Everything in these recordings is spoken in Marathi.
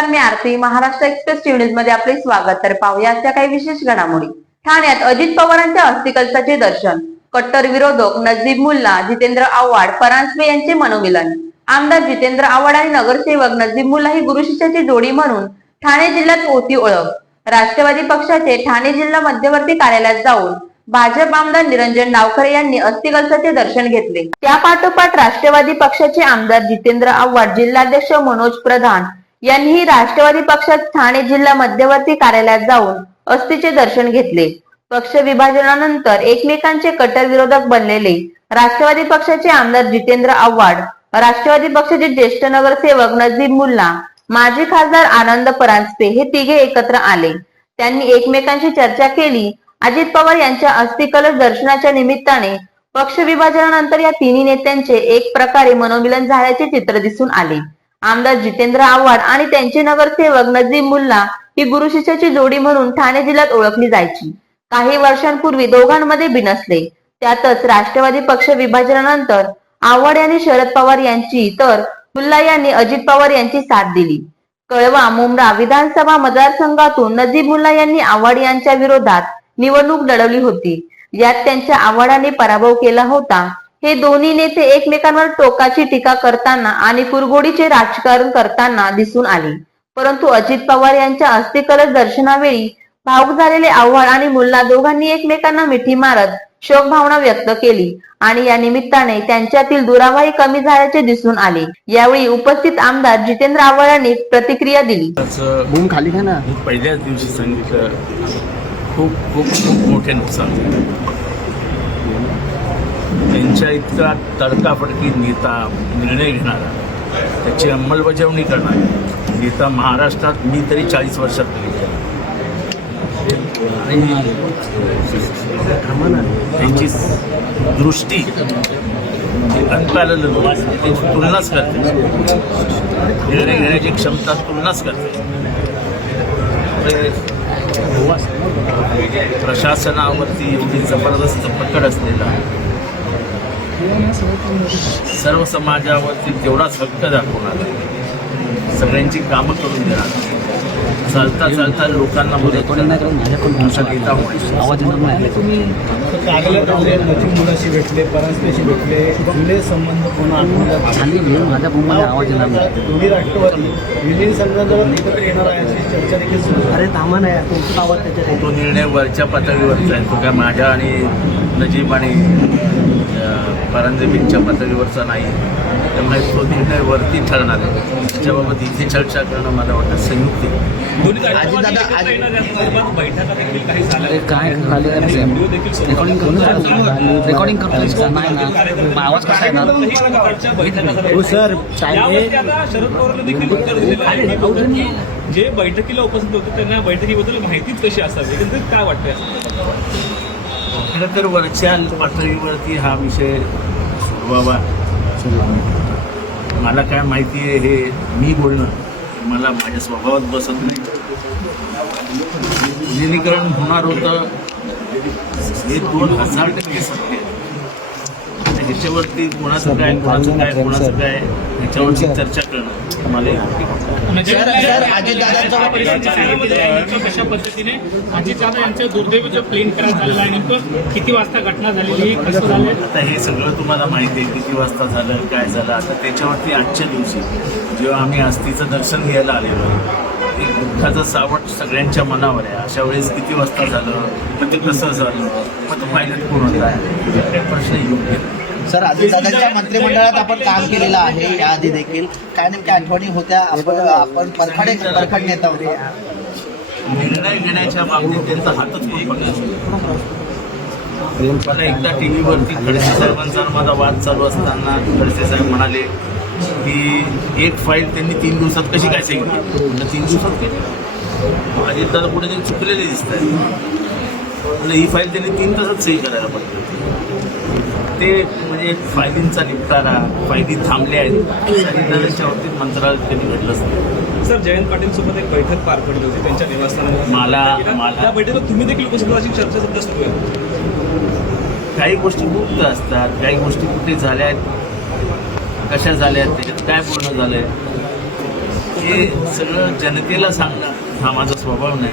नमस्कार मी आरती. महाराष्ट्र एक्सप्रेस न्यूजमध्ये आपले स्वागत. तर पाहूया आजच्या काही विशेष घडामोडी. ठाण्यात अजित पवारांच्या अस्थिकलसाचे दर्शन. कट्टर विरोधक नजीब मुल्ला जितेंद्र आव्हाड परांजपे यांचे मनोमिलन. आमदार जितेंद्र आव्हाड आणि नगरसेवक नजीब मुल्ला ही गुरुशिष्याची जोडी म्हणून ठाणे जिल्ह्यात होती ओळख. राष्ट्रवादी पक्षाचे ठाणे जिल्हा मध्यवर्ती कार्यालयात जाऊन भाजप आमदार निरंजन डावखरे यांनी अस्थिकलसाचे दर्शन घेतले. त्या पाठोपाठ राष्ट्रवादी पक्षाचे आमदार जितेंद्र आव्हाड जिल्हाध्यक्ष मनोज प्रधान यांनीही राष्ट्रवादी पक्षात ठाणे जिल्हा मध्यवर्ती कार्यालयात जाऊन अस्थीचे दर्शन घेतले. पक्ष विभाजनानंतर एकमेकांचे कट्टर विरोधक बनलेले राष्ट्रवादी पक्षाचे आमदार जितेंद्र आव्हाड राष्ट्रवादी पक्षाचे ज्येष्ठ नगरसेवक नजीब मुल्ला माजी खासदार आनंद परांजपे हे तिघे एकत्र आले. त्यांनी एकमेकांशी चर्चा केली. अजित पवार यांच्या अस्थिकलश दर्शनाच्या निमित्ताने पक्ष विभाजनानंतर या तिन्ही नेत्यांचे एक प्रकारे मनोमिलन झाल्याचे चित्र दिसून आले. आमदार जितेंद्र आव्हाड आणि त्यांचे नगरसेवक नजीब मुल्ला ही गुरु शिष्याची जोडी म्हणून ठाणे जिल्ह्यात ओळखली जायची. काही वर्षांपूर्वी दोघांमध्ये बिनसले त्यातच राष्ट्रवादी पक्ष विभाजनानंतर आव्हाड यांनी शरद पवार यांची तर मुल्ला यांनी अजित पवार यांची साथ दिली. कळवा मुंब्रा विधानसभा मतदारसंघातून नजीब मुल्ला यांनी आव्हाड यांच्या विरोधात निवडणूक लढवली होती. यात त्यांच्या आव्हाडाने पराभव केला होता. हे दोन्ही नेते एकमेकांवर टोकाची टीका करताना आणि कुरगोडीचे राजकारण करताना दिसून आले. परंतु अजित पवार यांच्या अस्थिकलश दर्शनावेळी भाऊक झालेले आव्हाड आणि मुल्ला दोघांनी एकमेकांना मिठी मारत शोक भावना व्यक्त केली आणि या निमित्ताने त्यांच्यातील दुरावाही कमी झाल्याचे दिसून आले. यावेळी उपस्थित आमदार जितेंद्र आव्हाड यांनी प्रतिक्रिया दिली. खाली घ्या ना. मी पहिल्याच दिवशी सांगितलं खूप खूप खूप मोठे नुकसान त्यांच्या इतका तडकाफडकी नेता निर्णय घेणारा त्याची अंमलबजावणी करणारा नेता महाराष्ट्रात मी तरी चाळीस वर्षात गेली. आणि त्यांची दृष्टी अनपॅरल unparalleled त्यांची तुलनाच करते. निर्णय घेण्याची क्षमता तुलनाच करते. प्रशासनावरती एवढी जबरदस्त पकड असलेला सर्व समाजावरती तेवढाच हक्क दाखवणारा सगळ्यांची कामं करून देणार. चालता चालता लोकांना मदत आवाज येणार नाही. कार्यालयात आले नजीब मुलाशी भेटले परांजपेशी भेटले जुने संबंध पुन्हा आठवण्यात खाली घेऊन माझ्या बूममध्ये आवाज येणार नाही. दोन्ही राष्ट्रवादी विलीन संघाजवळ एकत्र येणार आहे अशी चर्चा देखील सुरू आहे. अरे थांबा नाही तुमचा आवाज त्याच्यात तो निर्णय वरच्या पातळीवरचा आहे. तो काय माझ्या आणि नजीब आणि परांजपींच्या पातळीवरचा नाही त्यामुळे तो निर्णय वरती ठरणार आहे. त्याच्याबाबत इथे चर्चा करणं मला वाटतं संयुक्त. काय रेकॉर्डिंग करतो रेकॉर्डिंग करतो नाही. ना. मग आवाज कसा येणार? हो सर शरद पवारला देखील की जे बैठकीला उपस्थित होते त्यांना बैठकीबद्दल माहितीच कशी असावी? एकंदरीत काय वाटतंय खरं तर वरच्या पातळीवरती हा विषय सुरवावा मला काय माहिती आहे हे मी बोलणं. मला माझ्या स्वभावात बसत नाही. विलिनीकरण होणार होतं. हे दोन हजार टक्के सत्य. ह्याच्यावरती कोणाचं काय कोणाचं काय कोणाचं काय ह्याच्यावरती चर्चा करणं मला वाटतं. म्हणजे कशा पद्धतीने अजितदादा यांचं दुर्दैवाचं प्लेन क्रॅश झालेलं आहे नेमकं? किती वाजता घटना झालेली? कसं झालं आता हे सगळं तुम्हाला माहिती आहे किती वाजता झालं काय झालं. आता त्याच्यावरती आजच्या दिवशी जेव्हा आम्ही अस्थीचं दर्शन घ्यायला आलेलो आहे एक दुःखाचं सावट सगळ्यांच्या मनावर आहे. अशा वेळेस किती वाजता झालं मग ते कसं झालं मग तो पाहिलं कोण होता? प्रश्न योग्य सर सर अजितदादांच्या मंत्रिमंडळात आपण काम केलेलं आहे या आधी देखील. काय नेमक्या आठवणी होत्या? आपण आपण परखडे परखड नेता होते. निर्णय घेण्याच्या बाबतीत त्यांचा हातच मला एकदा टी व्हीवरती खडसे साहेबांचा माझा वाद चालू असताना खडसे साहेब म्हणाले की एक फाईल त्यांनी तीन दिवसात कशी काय सांगितली? तीन दिवसात केली. अजितदादा पुढे ते चुकलेले दिसत आहे ही फाईल त्यांनी तीन तासात सही करायला पाहिजे ते म्हणजे एक फायलींचा निपटारा फायली थांबल्या आहेत. बाबतीत मंत्रालयात कधी घडलंच नाही. सर जयंत पाटील सोबत एक बैठक पार पडली होती त्यांच्या निवासस्थानावर मला- मला- त्या बैठकीत तुम्ही देखील उपस्थित अशी चर्चा सध्या सुरू आहे. काही गोष्टी गुप्त असतात काही गोष्टी कुठे झाल्या आहेत कशा झाल्या आहेत त्याच्यात काय पूर्ण झालंय? हे सगळं जनतेला सांगणं हा माझा स्वभाव नाही.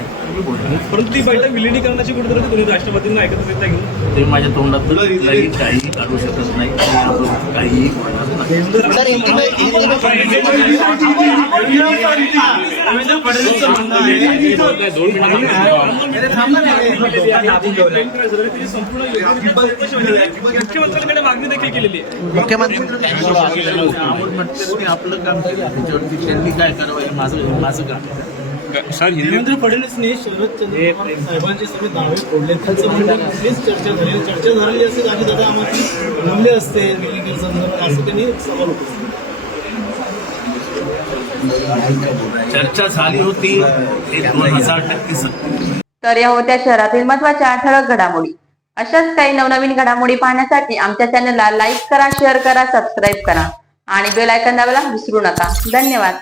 परंतु ती बैठक विलिनीकरणाची कुठेतरी दोन्ही राष्ट्रपतींना ऐकत नाही ते माझ्या तोंडात काही काढू शकत नाही. बोलणार नाही सर मुख्यमंत्र्यांकडे मागणी देखील केलेली आहे. मुख्यमंत्री आपलं काम त्याच्यावरती त्यांनी काय करावं माझं माझं काम आहे. देवेंद्र फडणवीसने शरदचंद्र पवार साहेबांचे सगळे दावे फोडले. त्यांचं म्हणणं कुठलीच चर्चा झाली. चर्चा झालेली असते आधी दादा आम्हाला बोलले असते विलिनीकरण संदर्भात असं त्यांनी सवाल उपस्थित चर्चा झाली होती हे दोन हजार टक्के सत्य. तर या होत्या शहरातील महत्त्वाच्या ठळक घडामोडी. अशाच काही नवनवीन घडामोडी पाहण्यासाठी आमच्या चॅनलला लाईक करा शेअर करा सबस्क्राईब करा. आणि बेल आयकॉन दाबायला विसरू नका. धन्यवाद.